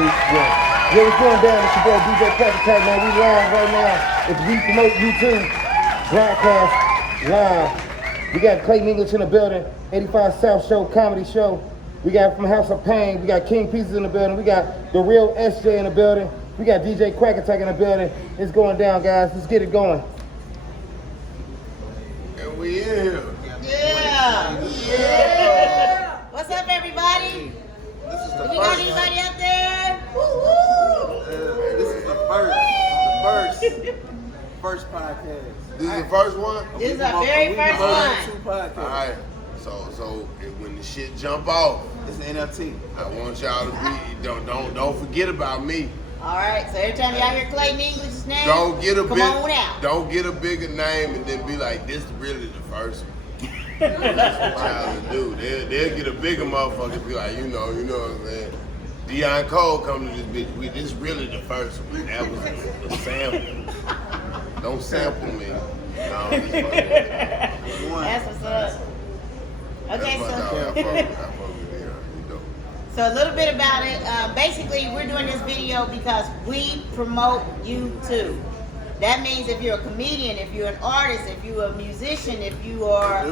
Yeah. Yo, what's going down? It's your boy DJ Cracker Tag, man. We live right now. It's We Promote YouTube broadcast live. We got Clayton English in the building, 85 South Show comedy show. We got from House of Pain. We got King Pieces in the building. We got the real SJ in the building. We got DJ Cracker Tag in the building. It's going down, guys. Let's get it going. And we in here. Yeah. What's up, everybody? This is the We got anybody out there? This is the first podcast. This is the first one? This is our very first one. Two podcasts. All right. So when the shit jump off, It's an NFT. I want y'all to be don't forget about me. All right, so every time y'all hear Clayton English's name, Don't get a come on out. Don't get a bigger name and then be like, this really the first one. That's what y'all do. They'll get a bigger motherfucker and be like, you know what I'm saying? Deion Cole come to this bitch. This really the first one. That was a sample. Don't sample me. No, That's what's up. Okay, so. So a little bit about it. Basically, we're doing this video because we promote you too. That means if you're a comedian, if you're an artist, if you're a musician, if you are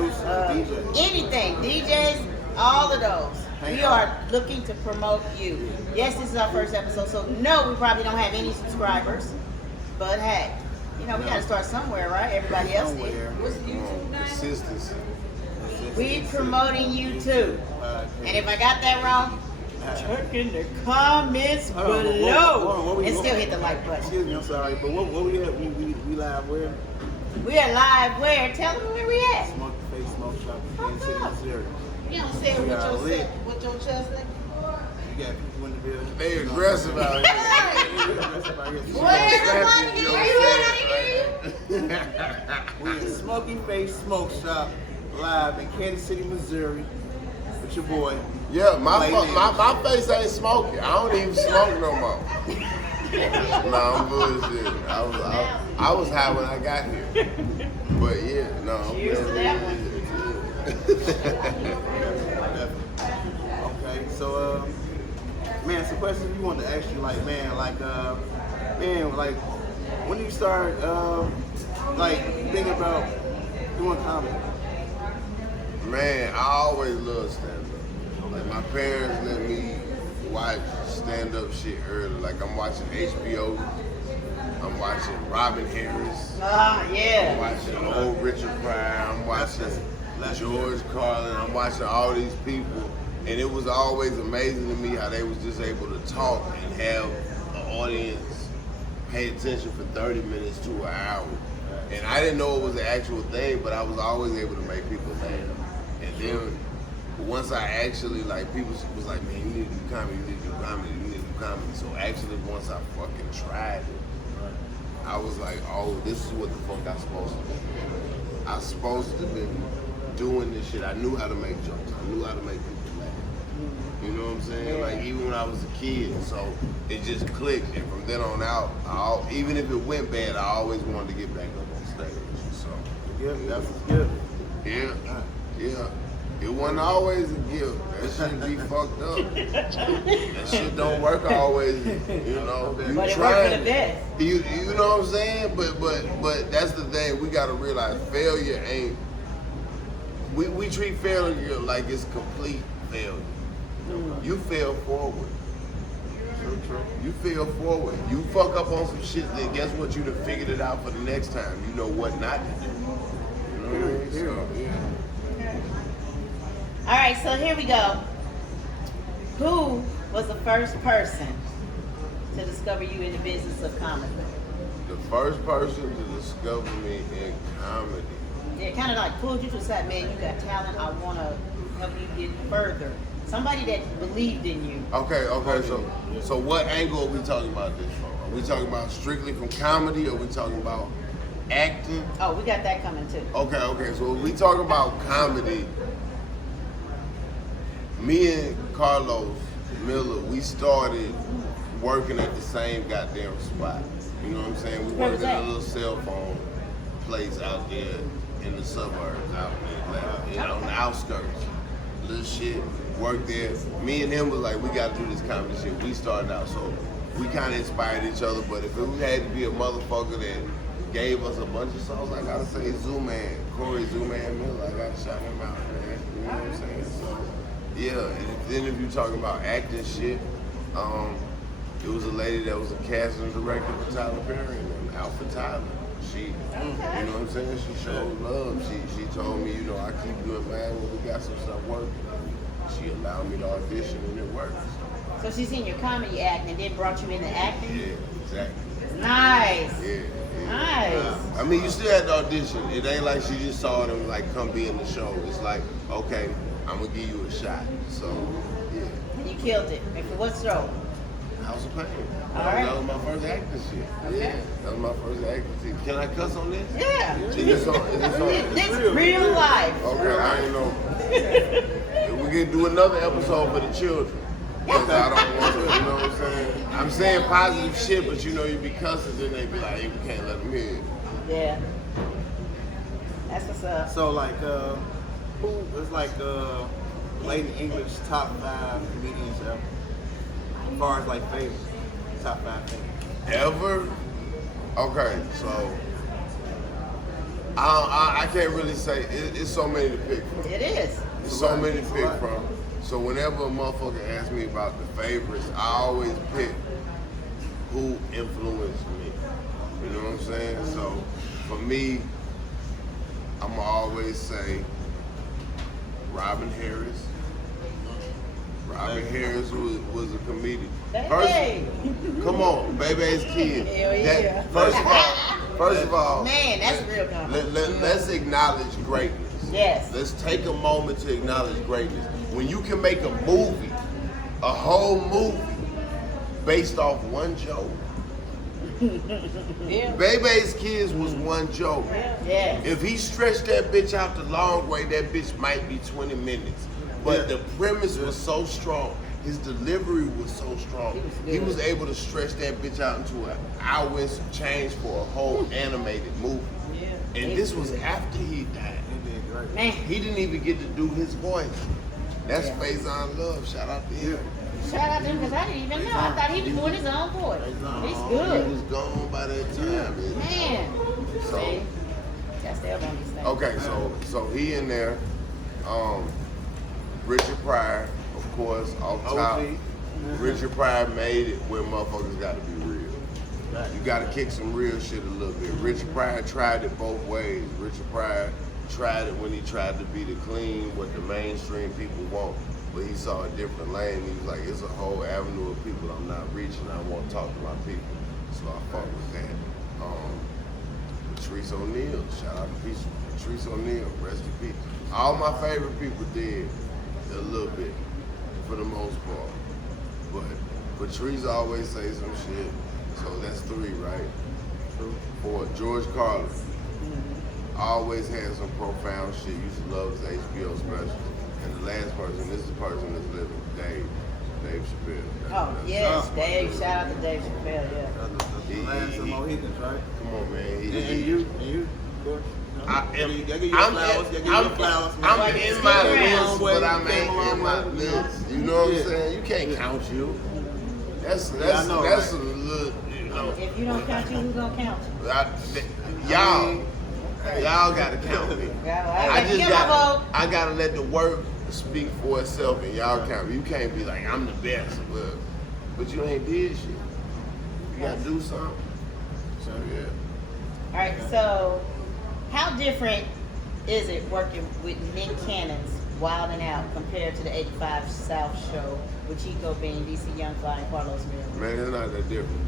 anything, DJs, all of those, we are looking to promote you. Yes, this is our first episode, so no, we probably don't have any subscribers, but hey, we got to start somewhere, right? Everybody else did. What's the YouTube name? Consistency. We promoting you too. And if I got that wrong, check in the comments below and still hit the like button. Excuse me, I'm sorry, but what we at? We live where? We are live where? Tell them where we at. Smoky Face Smoke Shop in Kansas City, Missouri. You don't say it with your chest thing. You got people in the building. They aggressive out here. We at Smoky Face Smoke Shop live in Kansas City, Missouri with your boy. Yeah, my face ain't smoking. I don't even smoke no more. No, I'm bullshit. I was high when I got here. But yeah, no. I'm Cheers to that Okay, so man, some questions we wanted to ask you, like when did you start thinking about doing comedy? Man, I always loved stand-up. Like, my parents let me watch stand-up shit early. Like, I'm watching HBO. I'm watching Robin Harris. Yeah. I'm watching old Richard Pryor. I'm watching George Carlin. I'm watching all these people. And it was always amazing to me how they was just able to talk and have an audience pay attention for 30 minutes to an hour. And I didn't know it was an actual thing, but I was always able to make people laugh. And then once I actually, people was like, man, you need to do comedy, you need to do comedy, you need to do comedy. So actually, once I fucking tried it, I was like, oh, this is what the fuck I'm supposed to do. I was supposed to be doing this shit. I knew how to make jokes. I knew how to make people laugh. You know what I'm saying? Like, even when I was a kid, so it just clicked. And from then on out, even if it went bad, I always wanted to get back up on stage. So, Yeah, that's good. Yeah. It wasn't always a gift. That shit be fucked up. That shit don't work always, you know. But it worked for the best. You know what I'm saying? But that's the thing. We gotta realize failure ain't. We treat failure like it's complete failure. You fail forward. True. You fail forward. You fuck up on some shit, then guess what? You done figured it out for the next time. You know what not to do. You know what I mean? So, All right, so here we go. Who was the first person to discover you in the business of comedy? the first person to discover me in comedy. Yeah, kind of like pulled you to the side, man, you got talent, I want to help you get further. Somebody that believed in you. Okay, so what angle are we talking about this from? Are we talking about strictly from comedy, or are we talking about acting? Oh, we got that coming too. Okay, so if we talking about comedy, me and Carlos Miller, we started working at the same goddamn spot. You know what I'm saying? We worked at a little cell phone place out there in the suburbs, out there, on the outskirts. little shit, worked there. Me and him was like, we gotta do this comedy shit. We started out, so we kind of inspired each other. But if it had to be a motherfucker that gave us a bunch of songs, I gotta say Zooman, Corey Zooman Miller. I gotta shout him out, man. You know what I'm saying? So, yeah. And then if you're talking about acting shit, it was a lady that was a casting director for Tyler Perry and Alpha Tyler. She, you know what I'm saying? She showed love. She told me, you know, I keep doing mine when we got some stuff working. She allowed me to audition and it works. So she seen your comedy act and then brought you into acting? Yeah, exactly. Nice. Yeah. Nice. I mean, you still had to audition. It ain't like she just saw it and was like, come be in the show. It's like, okay, I'm gonna give you a shot. So, yeah. You killed it. And for what show? House of Pain. All right. That was my first acting shit. Okay. Yeah, that was my first acting shit. Can I cuss on this? Yeah. Is this on? This real life. Okay, I ain't know. We can do another episode for the children. Because I don't want to, you know what I'm saying? I'm saying positive shit, but you know, you be cussing, then they be like, hey, we can't let them hear it. Yeah. That's what's up. So like, who is like Clayton English top 5 comedians ever? As far as like favorites, top 5 favorites. Ever? Okay, so I can't really say. It's so many to pick from. It is. It's so many to pick from. So whenever a motherfucker asks me about the favorites, I always pick who influenced me. You know what I'm saying? So for me, I'ma always say Robin Harris. Robin Harris was a comedian. Hey. Come on, Baby's kid. Hell yeah. First of all, Man, that's real compliment. let's acknowledge greatness. Yes. Let's take a moment to acknowledge greatness. When you can make a movie, a whole movie, based off one joke. Yeah. Baby's Kids was one joke. Yeah. If he stretched that bitch out the long way, that bitch might be 20 minutes. But the premise was so strong. His delivery was so strong. He was able to stretch that bitch out into an hour and some change for a whole animated movie. Yeah. And this was after he died. Man. He didn't even get to do his voice. That's Faison Love. Shout out to him. Shout out to him because I didn't even know. I thought he was doing his own voice. He's He good. was gone by that time. Man. So, See? That's the other on these things. okay, so he in there. Richard Pryor, of course, off top. Richard Pryor made it where motherfuckers got to be real. You got to kick some real shit a little bit. Richard Pryor tried it both ways. Richard Pryor tried it when he tried to be the clean, what the mainstream people want, but he saw a different lane. He was like, it's a whole avenue of people I'm not reaching. I want to talk to my people. So I fuck with that. Patrice O'Neal, shout out to Patrice O'Neal, rest in peace. All my favorite people did a little bit, for the most part. But Patrice always say some shit, so that's 3, right? 4, George Carlin. Always had some profound shit. Used to love his HBO specials. And the last person, this is the person that's living, Dave Chappelle. Oh, yes, Dave. Shout out to Dave Chappelle, yeah. The last of Mohicans, right? Come on, man. And you, of course. I'm in Stick my around. list, but I'm in my list. You know what I'm saying? You can't count you. That's I know, that's right? a little, you know. If you don't count you, who's gonna count you? Y'all gotta count me. I gotta let the work speak for itself, and y'all count me. You can't be like, I'm the best, but you ain't did shit. You gotta do something. So yeah. All right, so how different is it working with Nick Cannon's Wild 'N Out compared to the 85 South show with Chico Bean, DC Young Fly, and Carlos Miller? Man, it's not that different.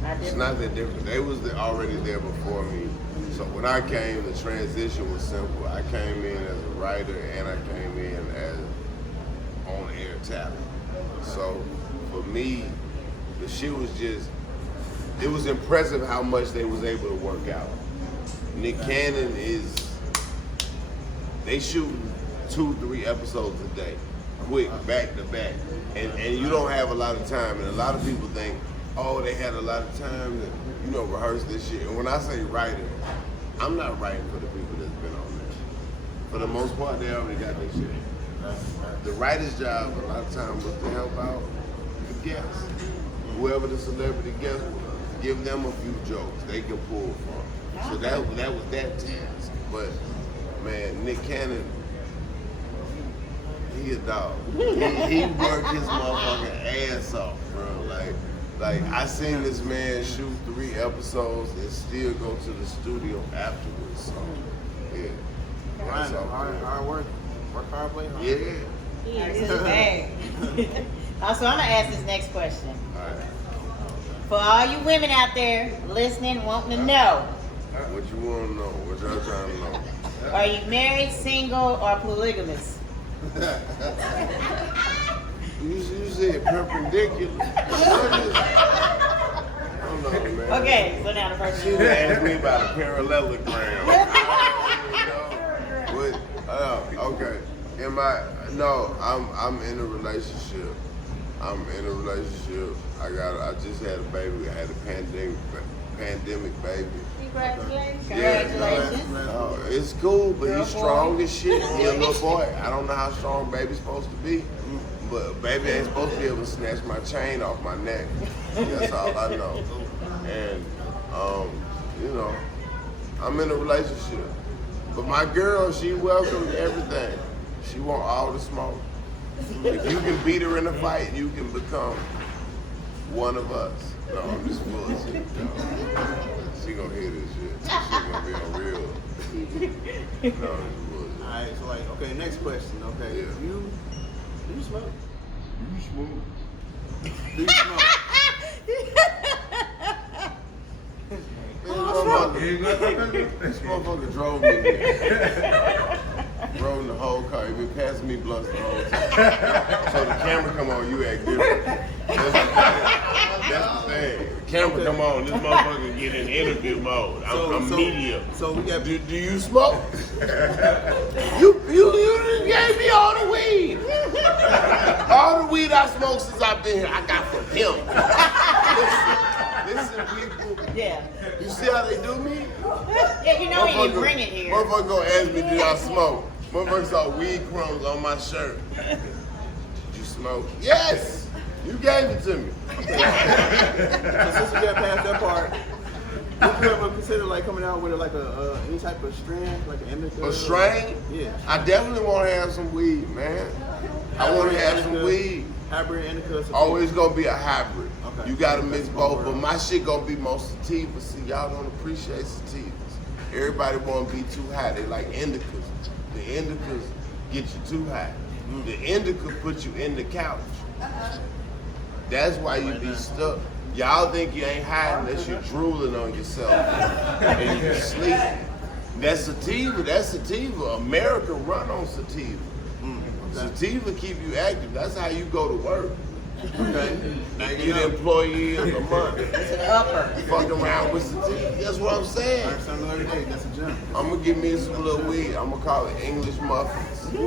Not It's different? not that different. They was already there before me. So when I came, the transition was simple. I came in as a writer and I came in as on-air talent. So for me, the shit was just, it was impressive how much they was able to work out. Nick Cannon they shooting 2-3 episodes a day, quick, back to back. And you don't have a lot of time. And a lot of people think, oh, they had a lot of time to, rehearse this shit. And when I say writing, I'm not writing for the people that's been on there. For the most part, they already got their shit. The writer's job a lot of times was to help out the guests. Whoever the celebrity guest was, give them a few jokes they can pull from. So that was that task. But man, Nick Cannon, he a dog. He worked his motherfucking ass off, bro. Like I seen this man shoot 3 episodes and still go to the studio afterwards. So yeah. Hard work. Work hard, play hard. Yeah. Yeah, this is bad. Also, I'm gonna ask this next question. Alright. For all you women out there listening, wanting to know, What you wanna know? What y'all trying to know? are you married, single, or polygamous? You said perpendicular. I don't know, man. Okay, so now the first She one. asked me about a parallelogram. Okay. No, I'm in a relationship. I just had a baby. I had a pandemic baby. Congratulations. It's cool, but Girl, he's strong boy. as shit. He a little boy. I don't know how strong baby's supposed to be, but baby ain't supposed to be able to snatch my chain off my neck. That's all I know. And I'm in a relationship. But my girl, she welcomes everything. She want all the smoke. If you can beat her in a fight, you can become one of us. No, I'm just bullshit. She gonna hear this shit. She gonna be on real. No, it's bullshit. Alright, so okay, next question. Okay, Yeah. do you smoke? You smooth. Do you smoke? This motherfucker drove me here. Drove the whole car. He been passing me blunts the whole time. So the camera come on, you act different. That's the thing. The camera come on, this motherfucker get in interview mode. I'm media. So we got. Do you smoke? you done gave me all the weed. All the weed I smoked since I've been here, I got from him. Listen, people. Yeah. You see how they do me? Yeah, you know he didn't bring it here. Motherfucker gonna ask me, did I smoke? Motherfucker saw weed crumbs on my shirt. Did you smoke? Yes! You gave it to me. So since we got past that part, would you ever consider coming out with any type of strand, like an indica? A strain? Yeah. I definitely want to have some weed, man. I want to have some weed. Hybrid indica. Always gonna be a hybrid. Okay. You gotta mix both, but my shit gonna be more sativa. See, y'all don't appreciate sativas. Everybody wanna be too high. They like indicas. The indicas get you too high. The indica put you in the couch. That's why you be stuck. Y'all think you ain't high unless you're drooling on yourself and you sleep. That's sativa. America run on sativa. Sativa keep you active. That's how you go to work. Okay? Now you the employee of the month. It's an upper. Fuck around with sativa. That's what I'm saying. Learn something every day. That's a gem. I'm gonna give me some little weed. I'm gonna call it English muffins. Nice.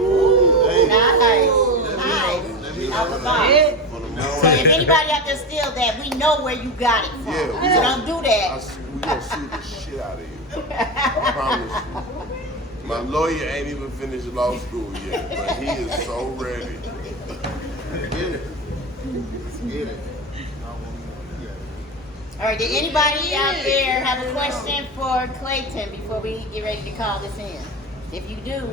Nice. For the So if anybody out there steals that, we know where you got it from. Yeah, So don't do that. we gonna sue the shit out of you. I promise you. My lawyer ain't even finished law school yet, but he is so ready. Get it. Get it. All right, did anybody out there have a question for Clayton before we get ready to call this in? If you do,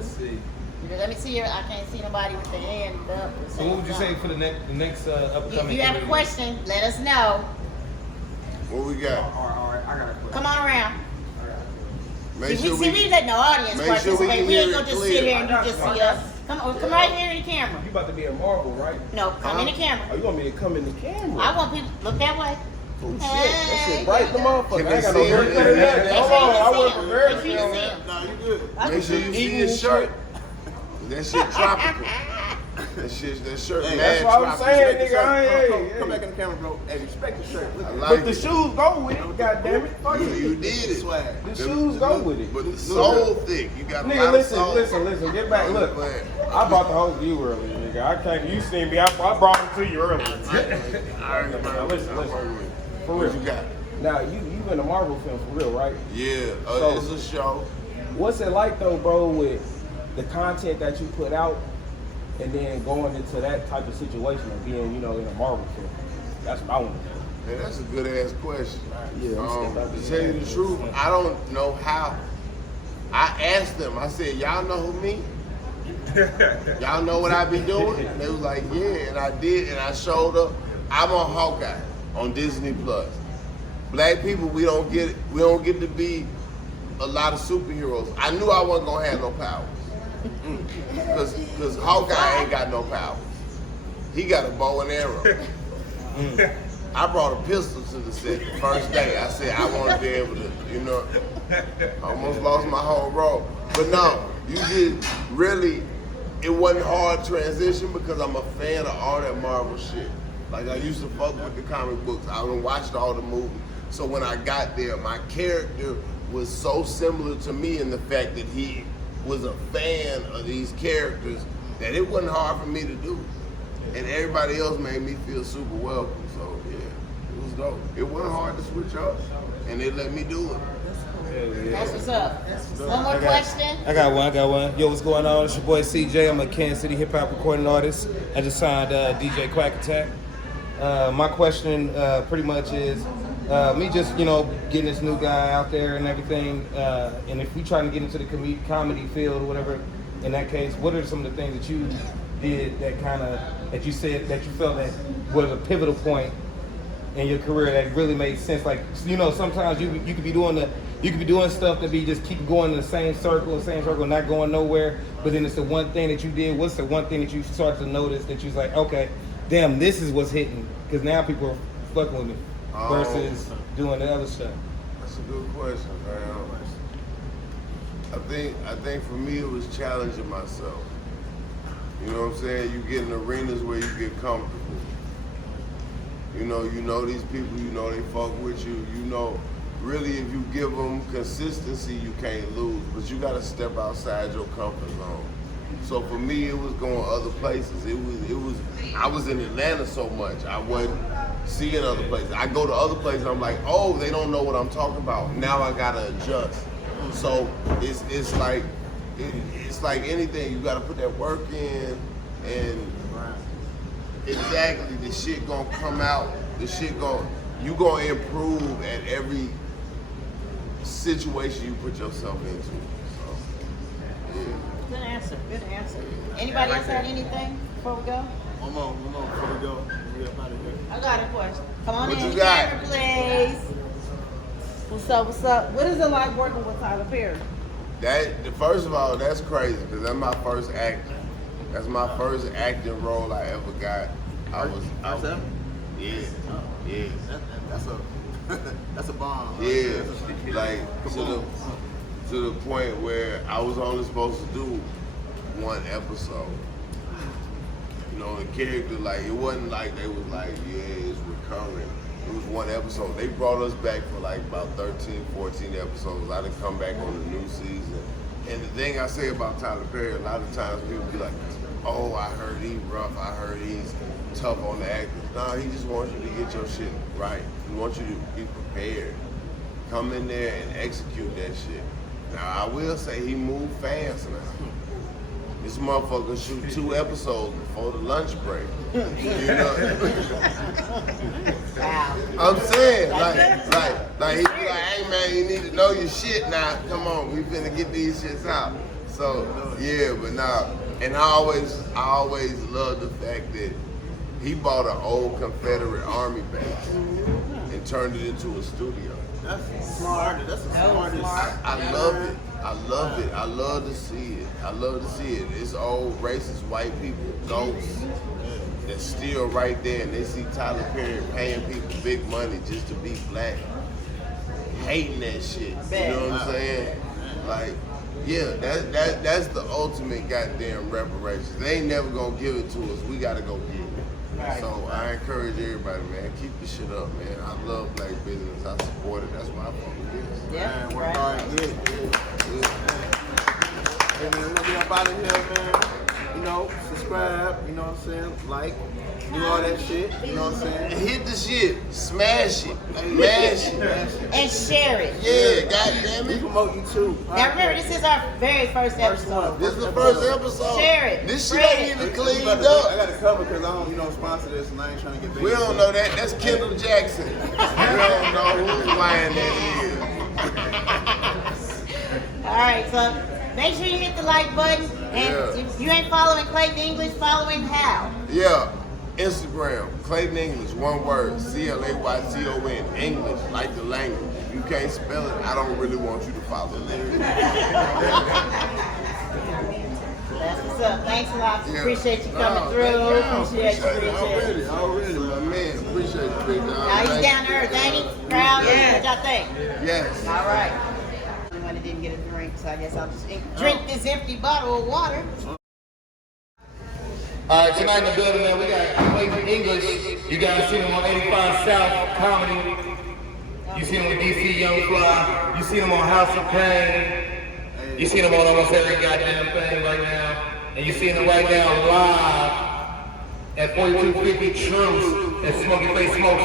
let me see here. I can't see nobody with their hand up. So what would you say for the next upcoming? If you have a question, let us know. What we got? All right, I got a question. Come on around. Make See, we letting the audience make sure we participate. can We hear ain't it gonna just clear. sit here and you just see us. Come right here in the camera. You about to be a Marvel, right? No, come in the Oh, camera. you want me to come in the camera? I want people look that way. Oh shit, that shit bright the motherfucker. Can I they ain't got no see haircut him? or nothing. Hold on, I Make work sure for you very see him. No, you good. Make sure you see his shirt. That shit tropical. That shirt Hey, mad that's what I'm tropical. saying, nigga. Come back in the camera, bro. Hey, respect the shirt. Look I at like But the it. shoes go with it, goddamn it. Fuck You it. did it. swag. The shoes go with it. But the soul thick. You got a Nigga, lot of soul. listen, get back. Look, Glad. I brought the whole view earlier, nigga. I can't, you seen me, I brought it to you earlier. Now, listen. For What real. you got? Now, you in a Marvel film for real, right? Yeah, So- it's a show. What's it like though, bro, with the content that you put out and then going into that type of situation and being, you know, in a Marvel film? That's what I want to know. Man, that's a good ass question. Yeah, To tell you the truth, I don't know how. I asked them, I said, y'all know who me? Y'all know what I been doing? And they was like, yeah, and I did, and I showed up. I'm on Hawkeye on Disney Plus. Black people, we don't get to be a lot of superheroes. I knew I wasn't gonna have no powers. Cause Hawkeye ain't got no powers. He got a bow and arrow. I brought a pistol to the set the first day. I said I want to be able to, you know. I almost lost my whole role. But no, you did really, it wasn't hard transition because I'm a fan of all that Marvel shit. Like I used to fuck with the comic books. I done watched all the movies. So when I got there, my character was so similar to me in the fact that he was a fan of these characters that it wasn't hard for me to do. And everybody else made me feel super welcome. So yeah, it was dope. It wasn't hard to switch up, and they let me do it. That's what's up. One more question. I got one. Yo, what's going on? It's your boy CJ. I'm a Kansas City hip hop recording artist. I just signed DJ Quack Attack. My question pretty much is me just, you know, getting this new guy out there and everything. And if we trying to get into the comedy field or whatever, in that case, what are some of the things that you did that you said that you felt that was a pivotal point in your career that really made sense? Like, you know, sometimes you could be doing stuff that be just keep going in the same circle, not going nowhere. But then it's the one thing that you did. What's the one thing that you start to notice that you was like, okay, damn, this is what's hitting, because now people are fucking with me versus doing the other stuff. That's a good question, man. I think for me it was challenging myself. You know what I'm saying? You get in arenas where you get comfortable. You know these people, you know they fuck with you. You know, really if you give them consistency, you can't lose. But you gotta step outside your comfort zone. So for me, it was going other places. I was in Atlanta so much, I wasn't seeing other places. I go to other places, I'm like, oh, they don't know what I'm talking about. Now I gotta adjust. So it's like anything, you gotta put that work in, and exactly the shit gonna come out. You gonna improve at every situation you put yourself into. So, yeah. Good answer. Anybody else had anything before we go? One more before we go. We up out of here. I got a question. Come on What in, you got? camera, please. What's up? What is it like working with Tyler Perry? First of all, that's crazy because that's my first acting. That's my first acting role I ever got. First ever? Yeah, yeah, That's a bomb. yeah. Like to the point where I was only supposed to do one episode. You know, the character, like, it wasn't like they was like, yeah, it's recurring. It was one episode. They brought us back for like about 13, 14 episodes. I didn't come back on the new season. And the thing I say about Tyler Perry, a lot of times people be like, oh, I heard he's rough, I heard he's tough on the actors. Nah, he just wants you to get your shit right. He wants you to be prepared. Come in there and execute that shit. Now, I will say he moved fast now. This motherfucker shoot 2 episodes before the lunch break. You know? Wow. I'm saying, like he be like, hey man, you need to know your shit now. Come on, we finna get these shits out. So yeah, but nah. And I always loved the fact that he bought an old Confederate Army base and turned it into a studio. That's smart. That's the smartest. I love it. I love it. I love to see it. I love to see it. It's old racist white people, ghosts, that's still right there, and they see Tyler Perry paying people big money just to be black, hating that shit. You know what I'm saying? Like, yeah, that's the ultimate goddamn reparations. They ain't never gonna give it to us. We gotta go get it. Right. So I encourage everybody, man, keep the shit up, man. I love black business. I support it. That's why I fuck with this. Yeah, Man, work right. hard, good. Hey man, we'll be up out of here, man. You know, subscribe, you know what I'm saying? Like, do all that shit, you know what I'm saying? And hit the shit, smash it, mash it. And share it. Yeah, goddamn it. promote you too. Now remember, this is our very first episode. This is the first episode. Share it. This shit Spread ain't it. even cleaned I up. got to cover because I don't, sponsor this, and I ain't trying to get big. We don't know that. That's Kendall Jackson. We don't know whose line that is. All right, so make sure you hit the like button. And Yeah. if you ain't following Clayton English, follow him how? Yeah. Instagram, Clayton English, one word, Clayton, English, like the language. If you can't spell it, I don't really want you to follow it. That's what's up. Thanks a lot. Yeah. Appreciate you coming through. Appreciate you. Already, my man. Appreciate you, big dog. Now he's down to earth, ain't he? Proud? Yeah. What y'all think? Yes. All right. One that didn't get a drink, so I guess I'll just drink this empty bottle of water. All right, tonight in the building, man, we got Clayton English. You guys seen him on 85 South Comedy. You seen him with DC Young Fly. You seen him on House of Pain. You seen him on almost every goddamn thing right now. And you seen him right now live at 4250 Truth at Smoky Face Smoke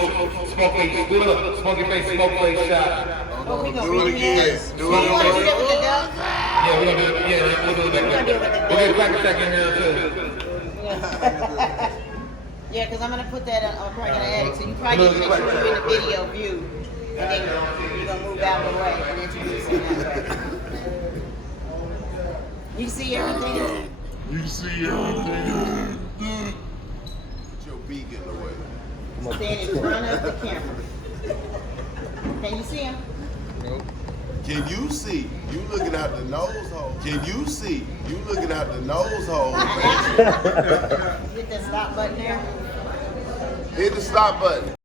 Face Shop. Oh, we gonna Do it read again. this. Do You it wanna do again. that with the dog? Yeah, we're gonna do it. Yeah, we'll do it back We're gonna do it with there. the We'll get dog. a check in here too. Yeah, because I'm going to put that on, I'm probably going to add it. So you probably need to make sure you're in the video view. And then you're going to move out of the way and introduce him that way. You see everything? Put your beak in the way. Stand in front of the camera. Can you see him? Can you see? You looking out the nose hole. Can you see? You looking out the nose hole. Hit that stop button there. Hit the stop button.